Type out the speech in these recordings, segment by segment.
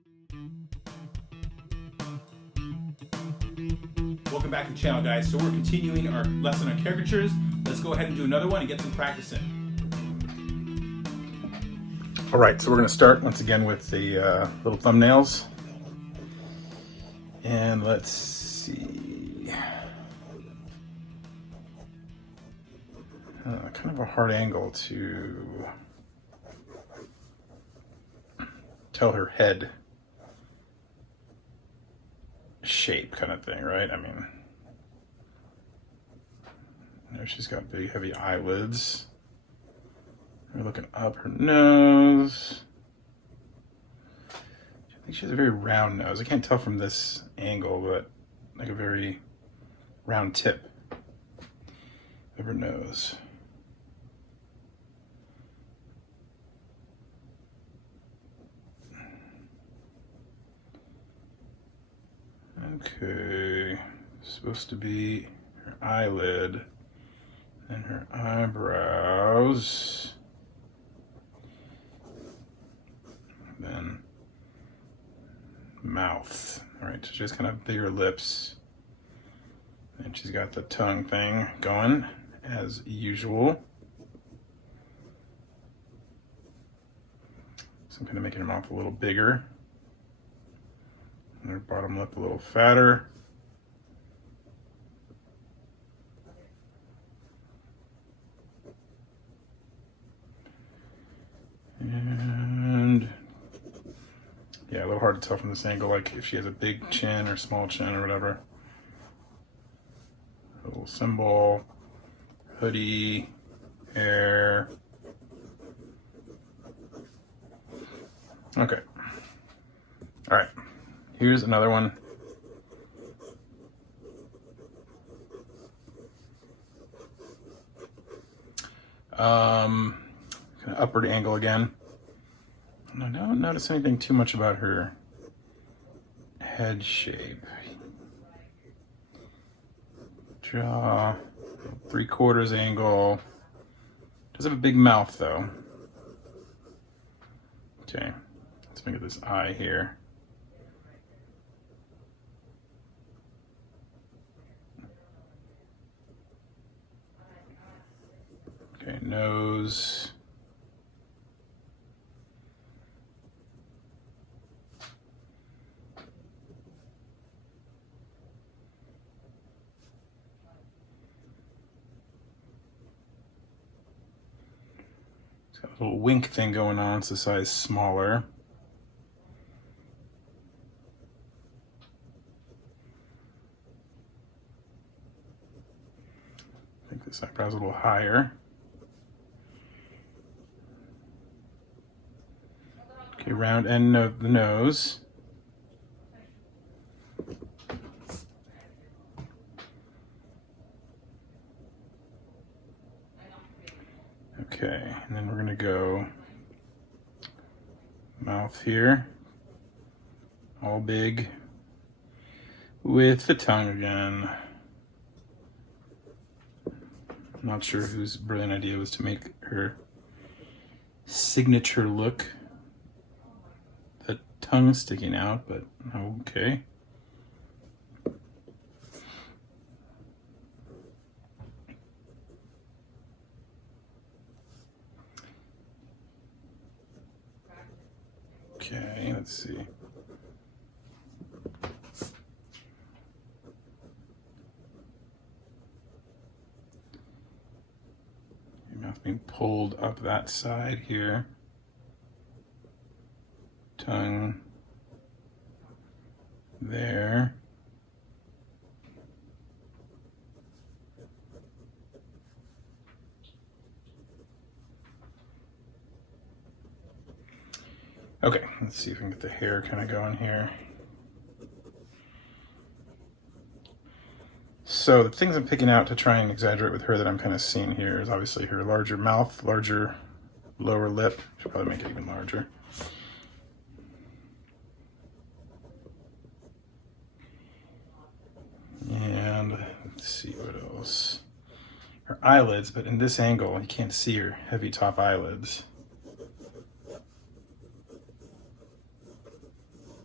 Welcome back to the channel, guys. So we're continuing our lesson on caricatures. Let's go ahead and do another one and get some practice in. All right, so we're going to start once again with the little thumbnails. And let's see. Kind of a hard angle to tell her head shape kind of thing, right? I mean, you know, she's got big, heavy eyelids. We're looking up her nose. I think she has a very round nose. I can't tell from this angle, but like a very round tip of her nose. Okay, supposed to be her eyelid and her eyebrows. Then mouth. All right, so she has kind of bigger lips. And she's got the tongue thing going as usual. So I'm kind of making her mouth a little bigger. And her bottom lip a little fatter. And yeah, a little hard to tell from this angle, like if she has a big chin or small chin or whatever. A little symbol, hoodie, hair. Okay. All right. Here's another one. Kind of upward angle again. I don't notice anything too much about her head shape. Jaw, 3/4 angle. Does have a big mouth though. Okay, let's make it this eye here. Okay, nose. It's got a little wink thing going on, it's the size smaller. I think this eyebrow's a little higher. Okay, round end of the nose. Okay, and then we're gonna go mouth here, all big, with the tongue again. I'm not sure whose brilliant idea was to make her signature look. The tongue sticking out, but okay. Okay, let's see. Your mouth being pulled up that side here. Tongue there. Okay, let's see if we can get the hair kind of going here. So the things I'm picking out to try and exaggerate with her that I'm kind of seeing here is obviously her larger mouth, larger lower lip. Should probably make it even larger. And let's see what else. Her eyelids, but in this angle, you can't see her heavy top eyelids.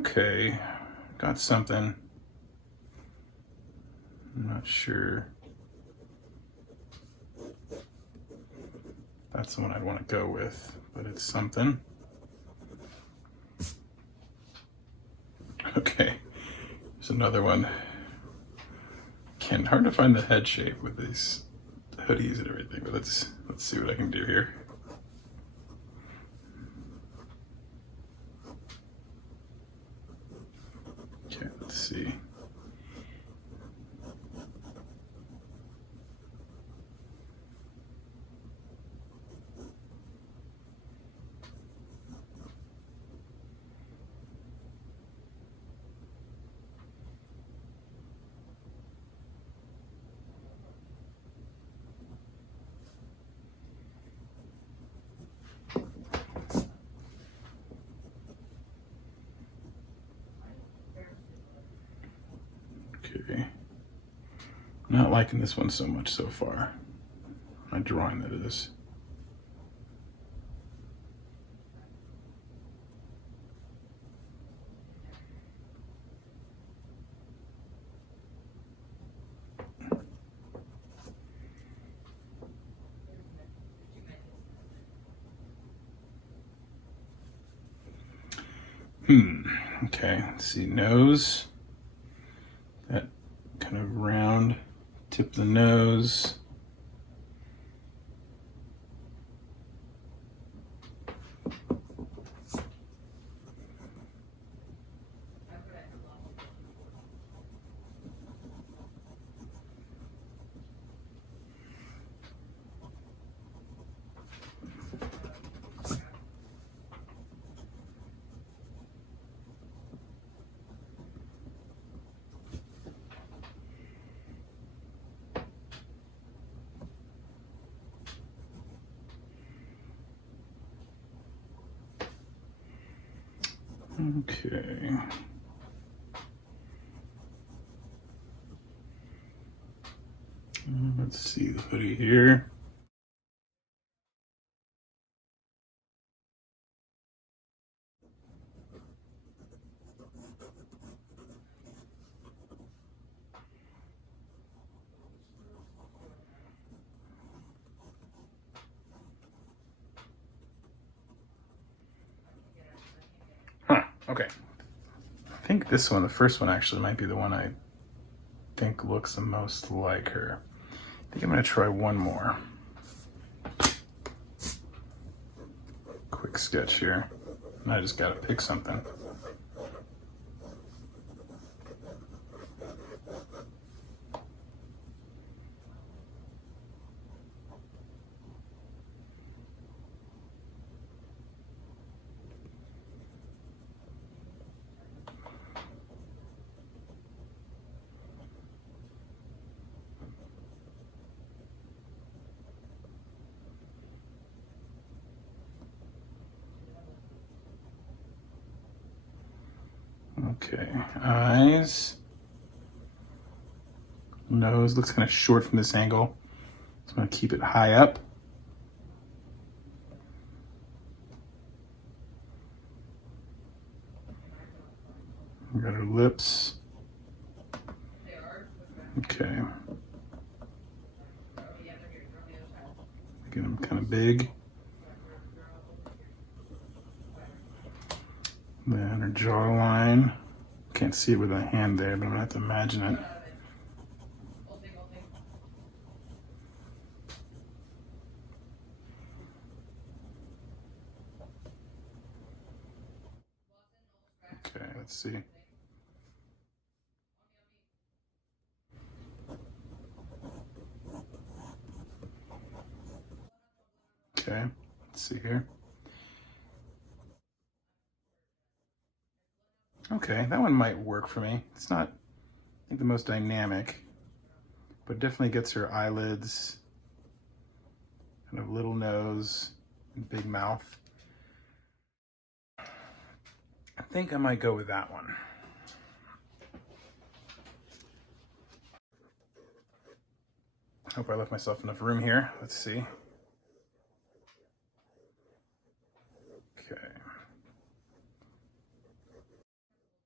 Okay, got something. I'm not sure that's the one I'd want to go with, but it's something. Okay, there's another one. Again, hard to find the head shape with these hoodies and everything, but let's see what I can do here. Okay, let's see. Okay, not liking this one so much so far. My drawing, that is. Okay, let's see, nose. That kind of round tip of the nose. Okay. Let's see the hoodie here. Okay. I think this one, the first one actually, might be the one I think looks the most like her. I think I'm gonna try one more. Quick sketch here. I just gotta pick something. Okay, eyes. Nose looks kind of short from this angle. So I'm gonna keep it high up. We got her lips. Okay. Get them kind of big. Then her jawline. Can't see it with a hand there, but I'm gonna have to imagine it. Okay, let's see. Okay, let's see here. Okay, that one might work for me. It's not, I think, the most dynamic, but definitely gets her eyelids, kind of little nose, and big mouth. I think I might go with that one. Hope I left myself enough room here. Let's see. Okay.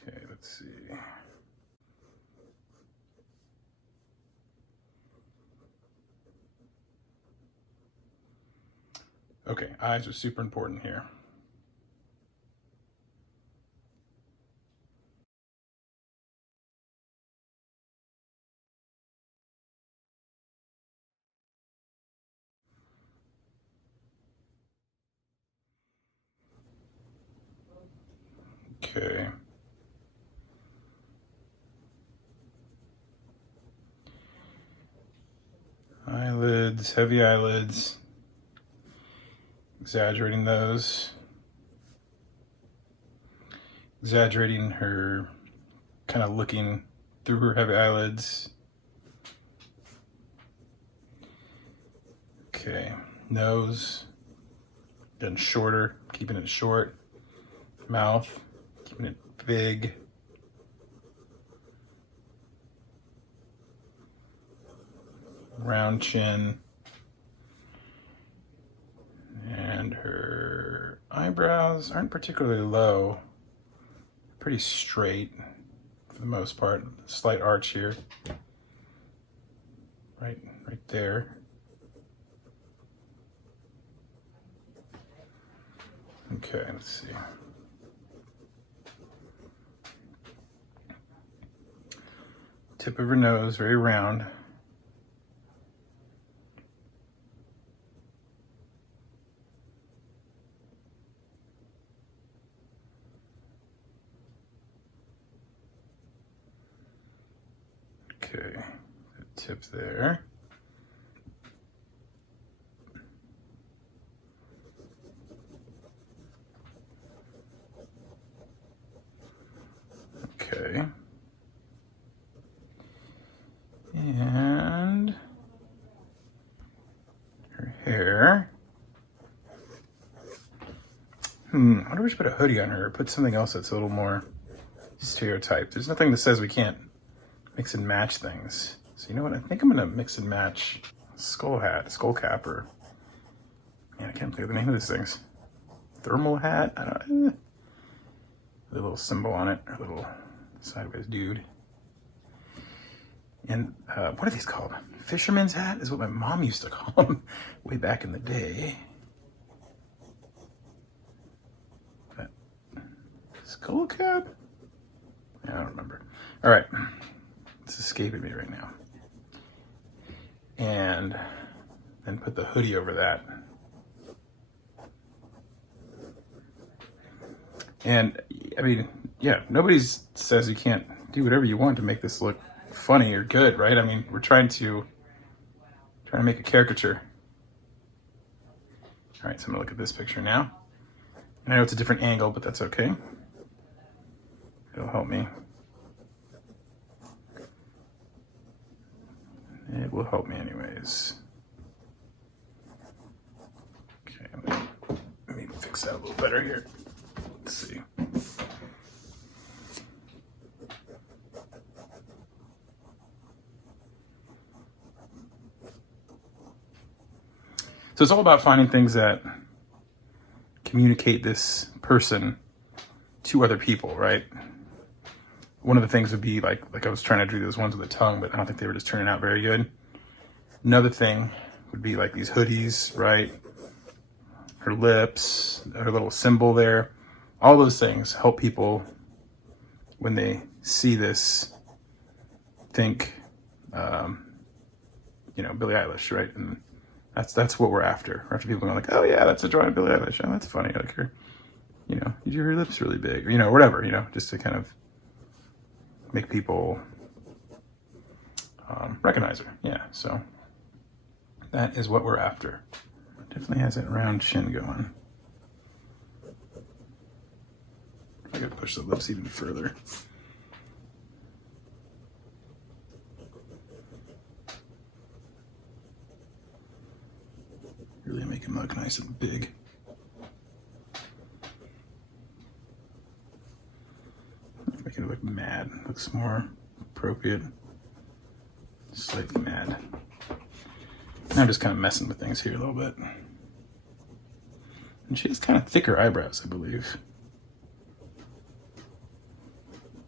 Okay, let's see. Okay, eyes are super important here. Okay. Eyelids, heavy eyelids. Exaggerating those. Exaggerating her kind of looking through her heavy eyelids. Okay, nose, getting shorter, keeping it short. Mouth, keeping it big. Round chin. And her eyebrows aren't particularly low, pretty straight for the most part. Slight arch here, right there. Okay, let's see. Tip of her nose, very round. Okay, the tip there. Okay. And her hair. I wonder if we should put a hoodie on her or put something else that's a little more stereotyped. There's nothing that says we can't mix and match things. So you know what? I think I'm gonna mix and match skull cap, or man, I can't think of the name of these things. Thermal hat? I don't know. The little symbol on it, or little sideways dude. And what are these called? Fisherman's hat is what my mom used to call them way back in the day. That skull cap? I don't remember. All right, it's escaping me right now. And then put the hoodie over that. And I mean, yeah, nobody says you can't do whatever you want to make this look funny or good, right? I mean, we're trying to make a caricature. All right, so I'm gonna look at this picture now. And I know it's a different angle, but that's okay. It'll help me. It will help me anyways. Okay, let me fix that a little better here. Let's see. So it's all about finding things that communicate this person to other people, right? One of the things would be like I was trying to do those ones with the tongue, but I don't think they were just turning out very good. Another thing would be like these hoodies, right? Her lips, her little symbol there. All those things help people when they see this think, Billie Eilish, right? And that's what we're after. We're after people going like, oh yeah, that's a drawing of Billie Eilish. Oh, that's funny. Like her, you do her lips really big, or whatever, just to kind of make people recognize her. Yeah, so that is what we're after. Definitely has that round chin going. I gotta push the lips even further. Really make him look nice and big. Make it look mad. Looks more appropriate. Slightly mad. I'm just kind of messing with things here a little bit. And she has kind of thicker eyebrows, I believe.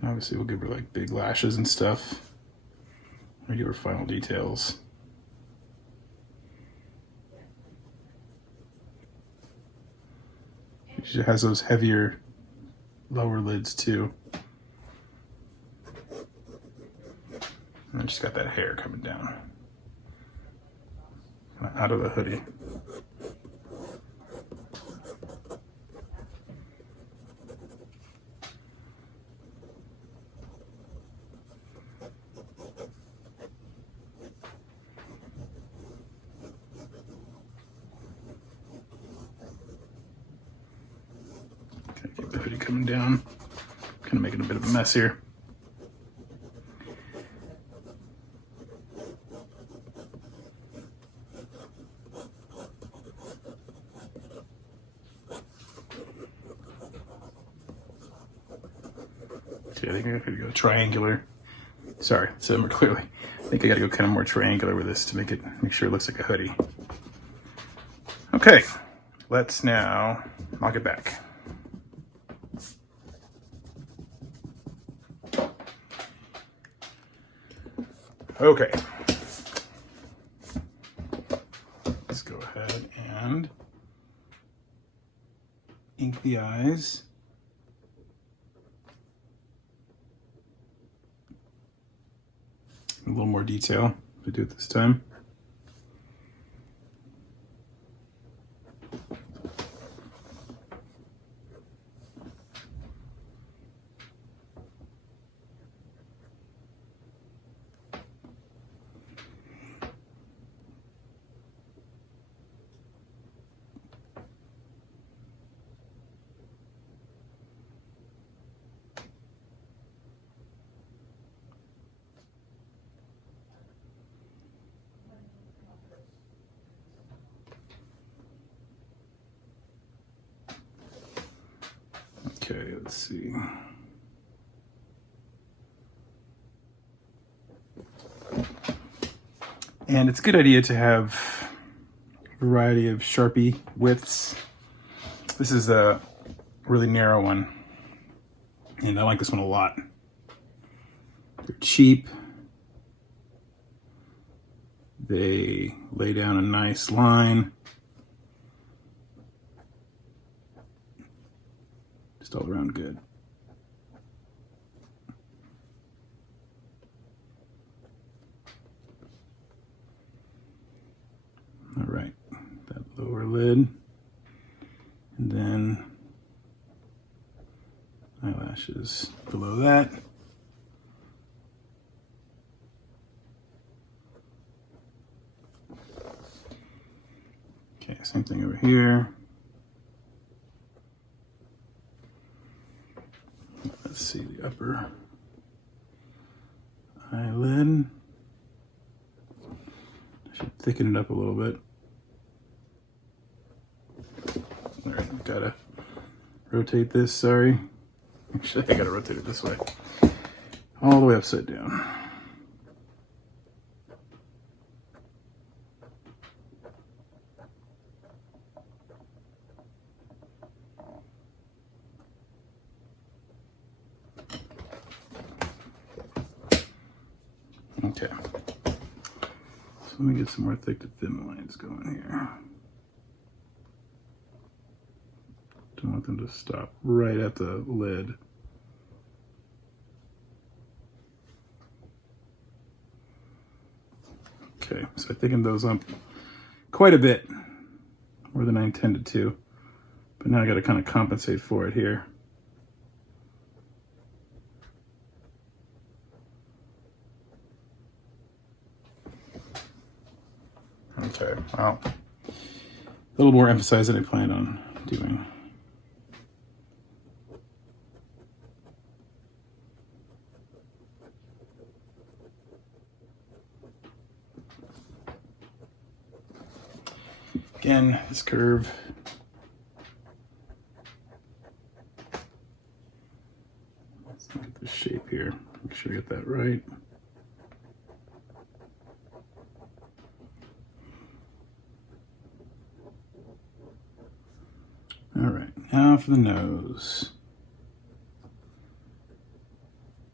Obviously we'll give her like big lashes and stuff. We'll give her final details. She has those heavier lower lids too. And she's got that hair coming down out of the hoodie. Okay, keep the hoodie coming down. Kind of making a bit of a mess here. Okay, I think I gotta go triangular. Sorry, said more clearly. I think I gotta go kind of more triangular with this to make sure it looks like a hoodie. Okay, let's now knock it back. Okay, let's go ahead and ink the eyes. A little more detail if we do it this time. Okay, let's see. And it's a good idea to have a variety of Sharpie widths. This is a really narrow one, and I like this one a lot. They're cheap. They lay down a nice line. Just all around good. All right, that lower lid, and then eyelashes below that. Okay, same thing over here. Let's see the upper eyelid. I should thicken it up a little bit. All right, I've gotta rotate this, sorry. Actually, I gotta rotate it this way. All the way upside down. Okay, so let me get some more thick to thin lines going here. Don't want them to stop right at the lid. Okay, so I thickened those up quite a bit, more than I intended to, but now I got to kind of compensate for it here. Okay, well, a little more emphasize than I planned on doing. Again, this curve. Let's look at the shape here. Make sure I get that right. All right, now for the nose.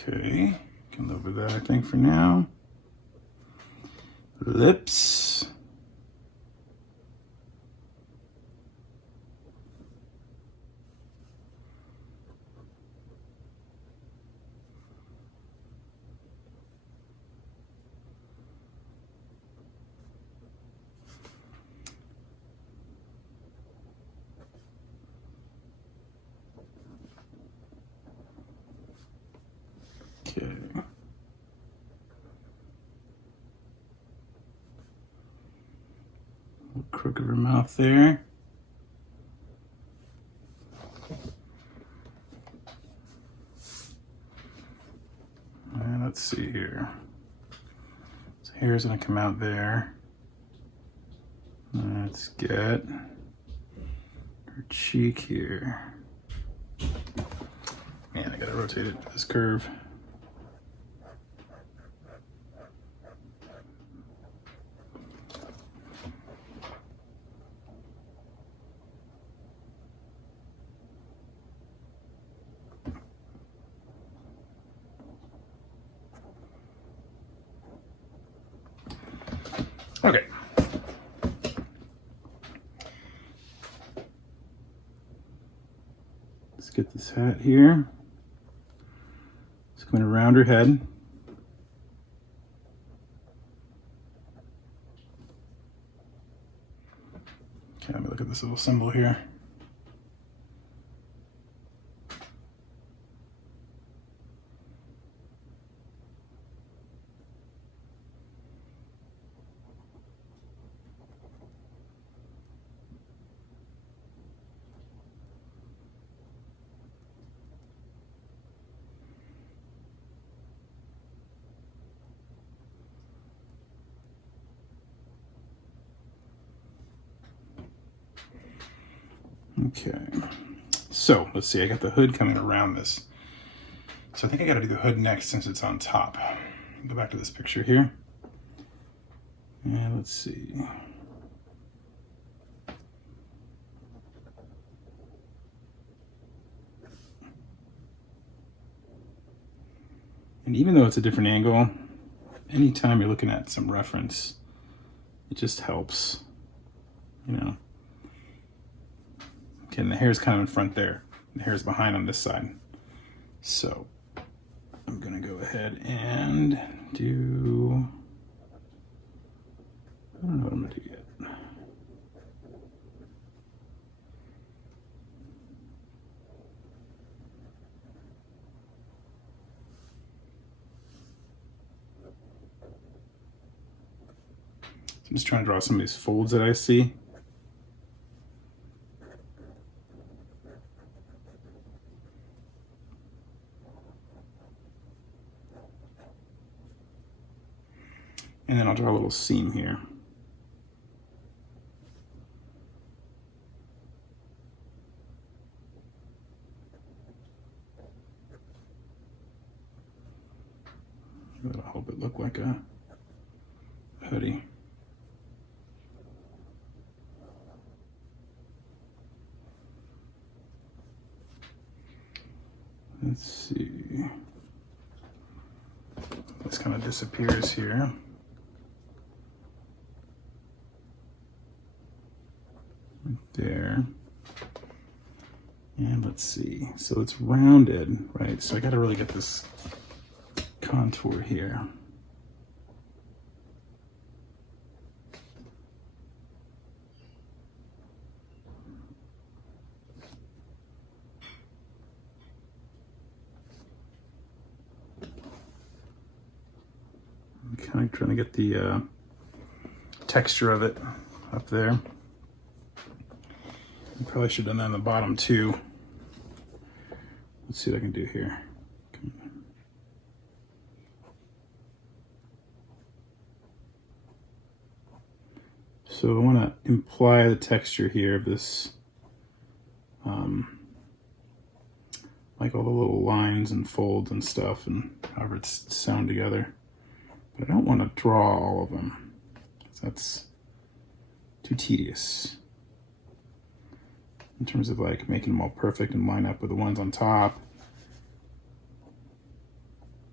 Okay, can live with that I think for now. Lips. Okay. Crook of her mouth there. And let's see here. So hair's gonna come out there. Let's get her cheek here. Man, I gotta rotate it to this curve. Okay. Let's get this hat here. It's going around her head. Okay, let me look at this little symbol here. Okay, so let's see, I got the hood coming around this. So I think I gotta do the hood next since it's on top. Go back to this picture here. And let's see. And even though it's a different angle, anytime you're looking at some reference, it just helps, you know. Okay, and the hair's kind of in front there. The hair's behind on this side. So I'm gonna go ahead and do, I don't know what I'm gonna do yet. I'm just trying to draw some of these folds that I see. And then I'll draw a little seam here. That'll help it look like a hoodie. Let's see. This kind of disappears here. Right there. And let's see. So it's rounded, right? So I got to really get this contour here. Kind of trying to get the texture of it up there. I probably should have done that on the bottom too. Let's see what I can do here. So I want to imply the texture here of this, like all the little lines and folds and stuff and however it's sewn together. But I don't want to draw all of them. That's too tedious in terms of like making them all perfect and line up with the ones on top.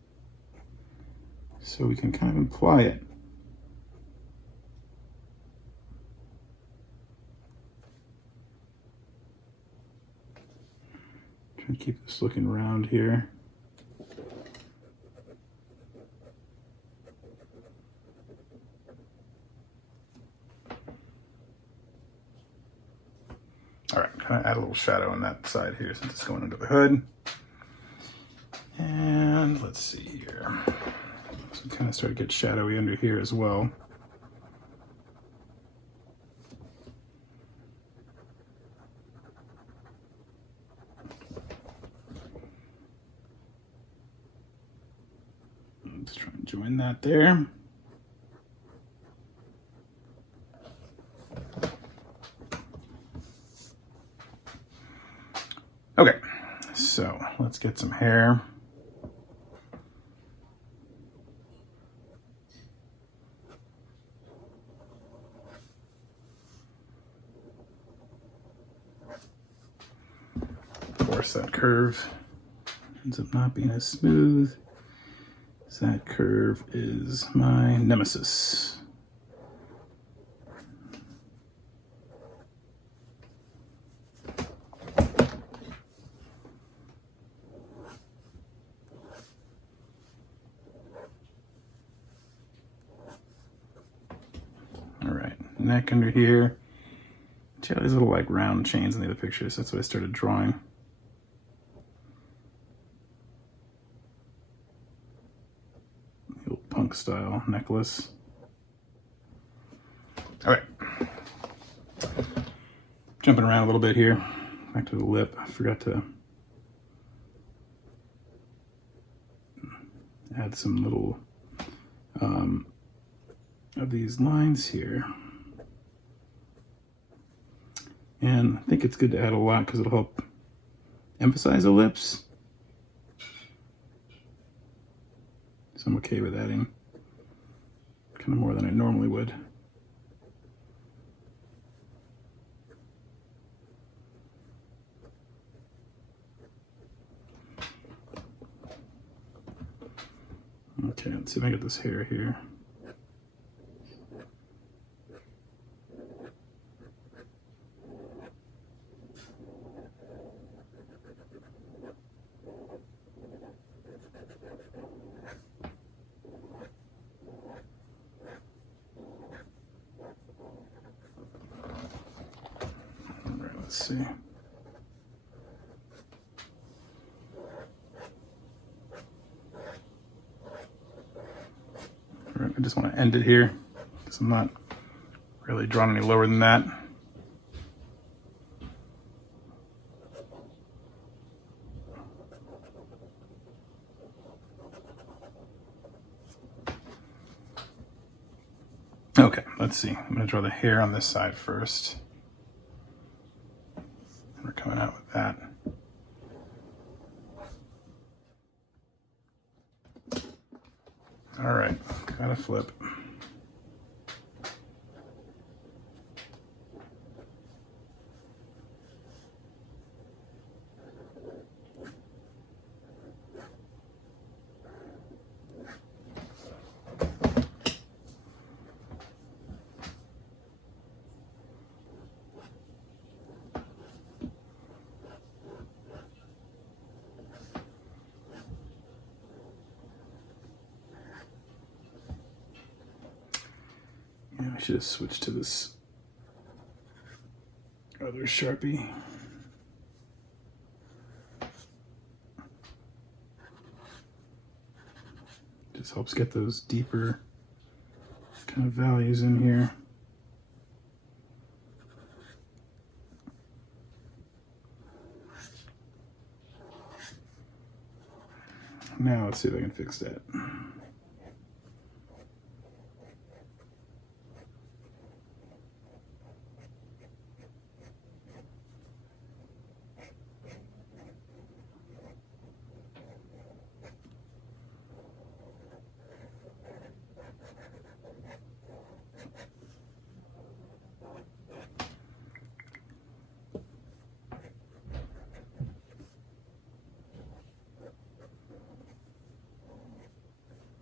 so we can kind of imply it. Try to keep this looking round here. All right, kind of add a little shadow on that side here since it's going under the hood. And let's see here. So we kind of start to get shadowy under here as well. Let's try and join that there. Okay, so let's get some hair. Of course, that curve ends up not being as smooth. So that curve is my nemesis. All right, neck under here. See all these little like round chains in the other pictures. That's what I started drawing. Little punk style necklace. All right, jumping around a little bit here. Back to the lip. I forgot to add some little of these lines here. And I think it's good to add a lot because it'll help emphasize the lips. So I'm okay with adding kind of more than I normally would. Okay, let's see if I get this hair here. Let's see. All right, I just want to end it here because I'm not really drawn any lower than that. Okay, let's see. I'm going to draw the hair on this side first. We're coming out with that. All right, gotta flip. Yeah, I should have switched to this other Sharpie. Just helps get those deeper kind of values in here. Now let's see if I can fix that.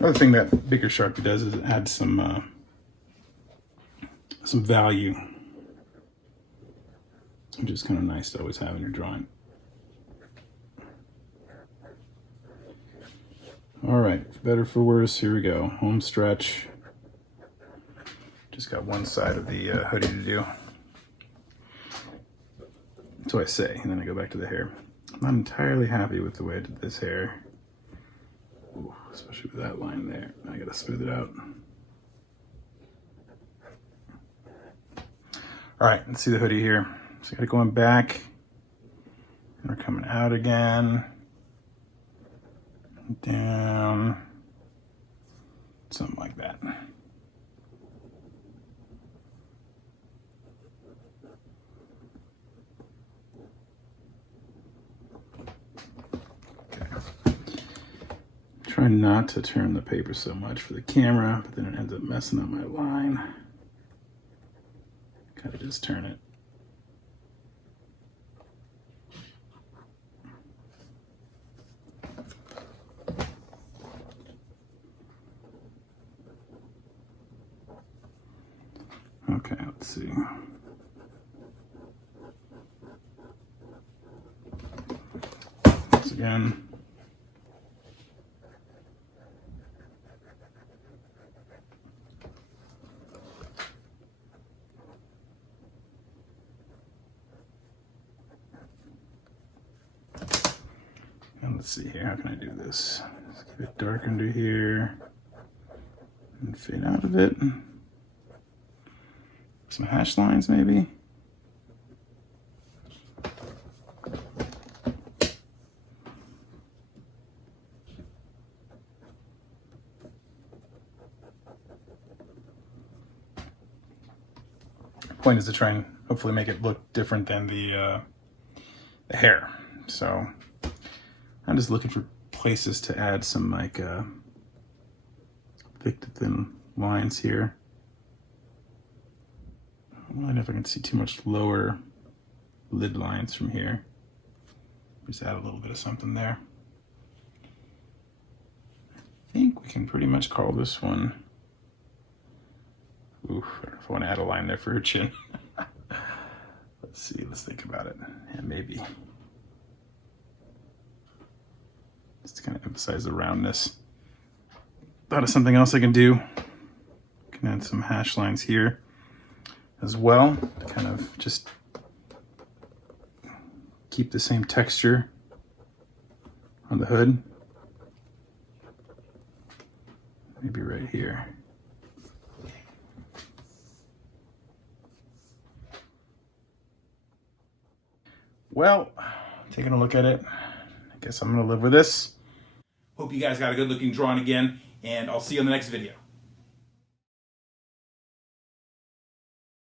Other thing that bigger Sharpie does is add some value, which is kind of nice to always have in your drawing. All right, for better for worse, here we go. Home stretch. Just got one side of the hoodie to do. So I say, and then I go back to the hair. I'm not entirely happy with the way I did this hair. Ooh, especially with that line there. I gotta smooth it out. All right, let's see the hoodie here. So I got it going back, and we're coming out again. Down, something like that. Okay. Try not to turn the paper so much for the camera, but then it ends up messing up my line. Kind of just turn it. Okay, let's see. Once again. And let's see here, how can I do this? Let's get it dark under here and fade out of it. Some hash lines, maybe. Point is to try and hopefully make it look different than the hair. So I'm just looking for places to add some like thick to thin lines here. I don't know if I can see too much lower lid lines from here. Just add a little bit of something there. I think we can pretty much call this one. Oof, I don't know if I want to add a line there for her chin. Let's see, let's think about it. Yeah, maybe. Just to kind of emphasize the roundness. Thought of something else I can do. I can add some hash lines here as well to kind of just keep the same texture on the hood. Maybe right here. Well, taking a look at it, I guess I'm gonna live with this. Hope you guys got a good looking drawing again, and I'll see you on the next video.